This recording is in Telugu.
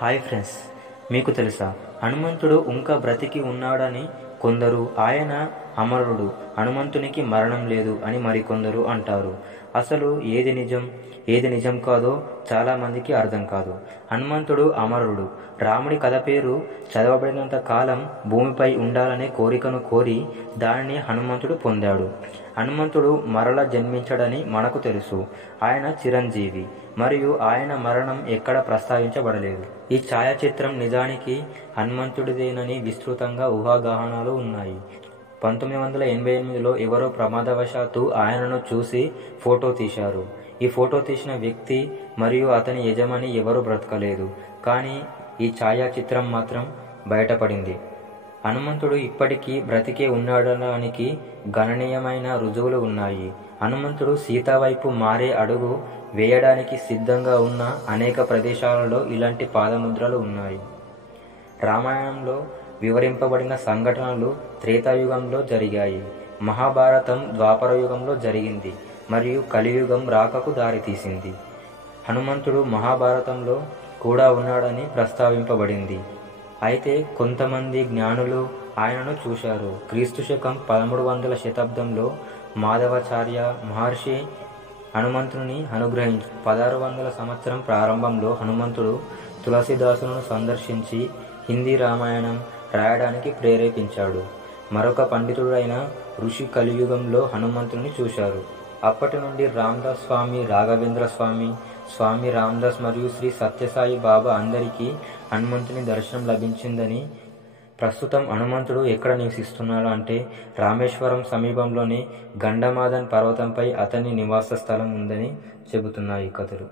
హాయ్ ఫ్రెండ్స్, మీకు తెలుసా హనుమంతుడు ఇంకా బ్రతికి ఉన్నాడని కొందరు, ఆయన అమరుడు, హనుమంతునికి మరణం లేదు అని మరికొందరు అంటారు. అసలు ఏది నిజం కాదో చాలామందికి అర్థం కాదు. హనుమంతుడు అమరుడు. రాముడి కథ పేరు చదవబడినంత కాలం భూమిపై ఉండాలనే కోరికను కోరి దానిని హనుమంతుడు పొందాడు. హనుమంతుడు మరల జన్మించడని మనకు తెలుసు. ఆయన చిరంజీవి మరియు ఆయన మరణం ఎక్కడ ప్రస్తావించబడలేదు. ఈ ఛాయాచిత్రం నిజానికి హనుమంతుడిదేనని విస్తృతంగా ఊహాగానాలు ఉన్నాయి. 1988లో ఎవరో ప్రమాదవశాత్తు ఆయనను చూసి ఫోటో తీశారు. ఈ ఫోటో తీసిన వ్యక్తి మరియు అతని యజమాని ఎవరూ బ్రతకలేదు, కానీ ఈ ఛాయాచిత్రం మాత్రం బయటపడింది. హనుమంతుడు ఇప్పటికీ బ్రతికే ఉన్నాడనడానికి గణనీయమైన రుజువులు ఉన్నాయి. హనుమంతుడు సీత వైపు మారే అడుగు వేయడానికి సిద్ధంగా ఉన్న అనేక ప్రదేశాలలో ఇలాంటి పాదముద్రలు ఉన్నాయి. రామాయణంలో వివరింపబడిన సంఘటనలు త్రేతాయుగంలో జరిగాయి. మహాభారతం ద్వాపరయుగంలో జరిగింది మరియు కలియుగం రాకకు దారితీసింది. హనుమంతుడు మహాభారతంలో కూడా ఉన్నాడని ప్రస్తావింపబడింది. అయితే కొంతమంది జ్ఞానులు ఆయనను చూశారు. క్రీస్తు శకం 1300 శతాబ్దంలో మాధవాచార్య మహర్షి హనుమంతుని అనుగ్రహించి 1600 సంవత్సరం ప్రారంభంలో హనుమంతుడు తులసీదాసును సందర్శించి హిందీ రామాయణం రాయడానికి ప్రేరేపించాడు. మరొక పండితుడైన ఋషి కలియుగంలో హనుమంతుని చూశారు. అప్పటి నుండి రామదాస్ స్వామి, రాఘవేంద్ర స్వామి, స్వామి రామదాస్ మరియు శ్రీ సత్యసాయి బాబా అందరికీ హనుమంతుని దర్శనం లభించిందని. ప్రస్తుతం హనుమంతుడు ఎక్కడ నివసిస్తున్నాడు అంటే రామేశ్వరం సమీపంలోని గండమాదన్ పర్వతంపై అతని నివాస స్థలం ఉందని చెబుతున్నాయి కథలు.